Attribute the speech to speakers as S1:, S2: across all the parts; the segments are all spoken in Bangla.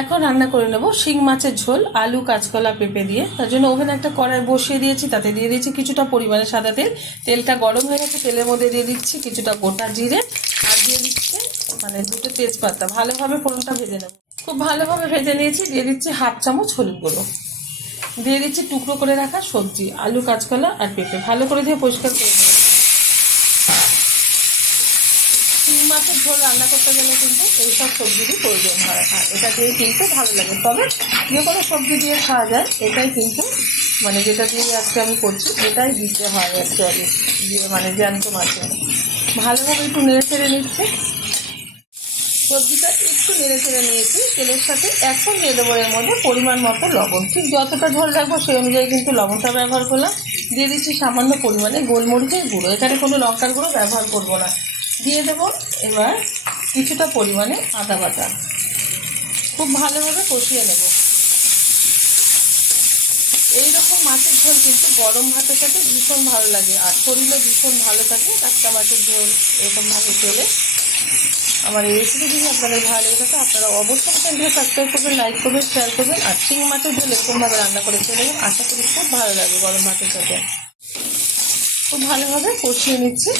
S1: এখন রান্না করে নেব শিং মাছের ঝোল, আলু, কাঁচকলা পেঁপে দিয়ে। তার জন্য ওভেনে একটা কড়াই বসিয়ে দিয়েছি, তাতে দিয়ে দিয়েছি কিছুটা পরিমাণে সাদা তেল। তেলটা গরম হয়ে গেছে, তেলের মধ্যে দিয়ে দিচ্ছি কিছুটা গোটা জিরে, আর দিয়ে দিচ্ছে মানে দুটো তেজপাতা। ভালোভাবে ফোড়নটা ভেজে নেব। খুব ভালোভাবে ভেজে নিয়েছি, দিয়ে দিচ্ছি হাফ চামচ হলুদ গুঁড়ো। দিয়ে দিচ্ছি টুকরো করে রাখা সবজি, আলু, কাঁচকলা আর পেঁপে। ভালো করে দিয়ে পরিষ্কার করে নেব শিং মাছের ঝোল রান্না করতে গেলে কিন্তু এইসব সবজিরই প্রয়োজন হয়। আর এটা দিয়ে কিন্তু ভালো লাগে। তবে যে কোনো সবজি দিয়ে খাওয়া যায়, এটাই কিন্তু মানে যেটা দিয়ে আজকে আমি করছি, এটাই দিতে হয় অ্যাকচুয়ালি দিয়ে মানে জ্যান্ত মাছে। ভালোভাবে একটু নেড়ে ছেড়ে নিচ্ছে। সবজিটা একটু নেড়ে ছেড়ে নিয়েছি। তেলের সাথে এখন দিয়ে দেবো এর মধ্যে পরিমাণ মতো লবণ। ঠিক যতটা ঝোল রাখব সেই অনুযায়ী কিন্তু লবণটা ব্যবহার করলাম। দিয়ে দিচ্ছি সামান্য পরিমাণে গোলমরিচের গুঁড়ো। এখানে কোনো লঙ্কার গুঁড়ো ব্যবহার করব না। দিয়ে দেবো এবার কিছুটা পরিমাণে আদা বাটা। খুব ভালোভাবে কষিয়ে নেব। এইরকম মাছের ঝোল কিন্তু গরম ভাতের সাথে ভীষণ ভালো লাগে আর শরীরও ভীষণ ভালো থাকে, টাটকা মাছের ঝোল এরকমভাবে চলে আমার এই রেসিপি যদি আপনাদের ভালো লেগে থাকে, আপনারা অবশ্যই চ্যানেলকে সাবস্ক্রাইব করবেন লাইক করবেন শেয়ার করবেন, আর শিং মাছের ঝোল এরকমভাবে রান্না করে চলে আশা করি খুব ভালো লাগে গরম ভাতের সাথে। খুব ভালোভাবে কষিয়ে নিচ্ছি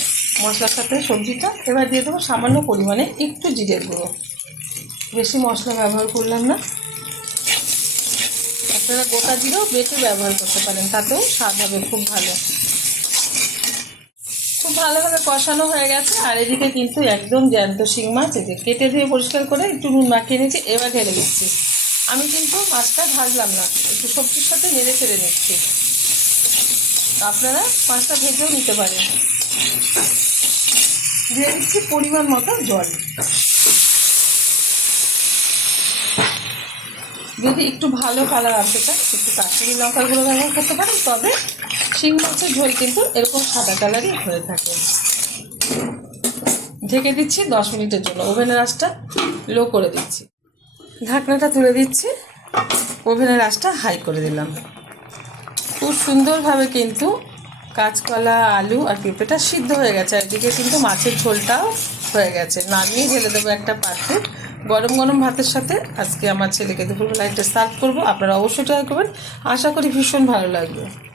S1: মশলার সাথে সবজিটা। এবার দিয়ে দেবো সামান্য পরিমাণে একটু জিরের গুঁড়ো। বেশি মশলা ব্যবহার করলাম না। আপনারা গোটা জিরেও বেটে ব্যবহার করতে পারেন, তাতেও স্বাদ হবে খুব ভালো। খুব ভালোভাবে কষানো হয়ে গেছে, আর এদিকে কিন্তু একদম জ্যান্ত শিং মাছ যে কেটে ধুয়ে পরিষ্কার করে একটু নুন মাখিয়ে নিয়েছি, এবার ঢেলে দিচ্ছি। আমি কিন্তু মাছটা ভাজলাম না, একটু সবজির সাথে নেড়ে চেড়ে নিচ্ছি। আপনারা পাঁচটা ভেজেও নিতে পারেন। দিয়ে দিচ্ছি পরিমাণ মতো জল। যদি একটু ভালো কালার আসতে চান একটু কাশ্মীরি লঙ্কার ব্যবহার করতে পারেন, তবে শিং মাছের ঝোল কিন্তু এরকম সাদা কালারই হয়ে থাকে। ঢেকে দিচ্ছি দশ মিনিটের জন্য। ওভেনের আঁচটা লো করে দিচ্ছি। ঢাকনাটা তুলে দিচ্ছি। ওভেনের আঁচটা হাই করে দিলাম। খুব সুন্দরভাবে কিন্তু কাঁচকলা, আলু আর পেঁপেটা সিদ্ধ হয়ে গেছে। আর এদিকে কিন্তু মাছের ঝোলটাও হয়ে গেছে। নামিয়ে ঢেলে দেবো একটা পাত্রে। গরম গরম ভাতের সাথে আজকে আমার ছেলেকে দুপুরবেলা একটা সার্ভ করব। আপনারা অবশ্যই ট্রাই করবেন। আশা করি ভীষণ ভালো লাগবে।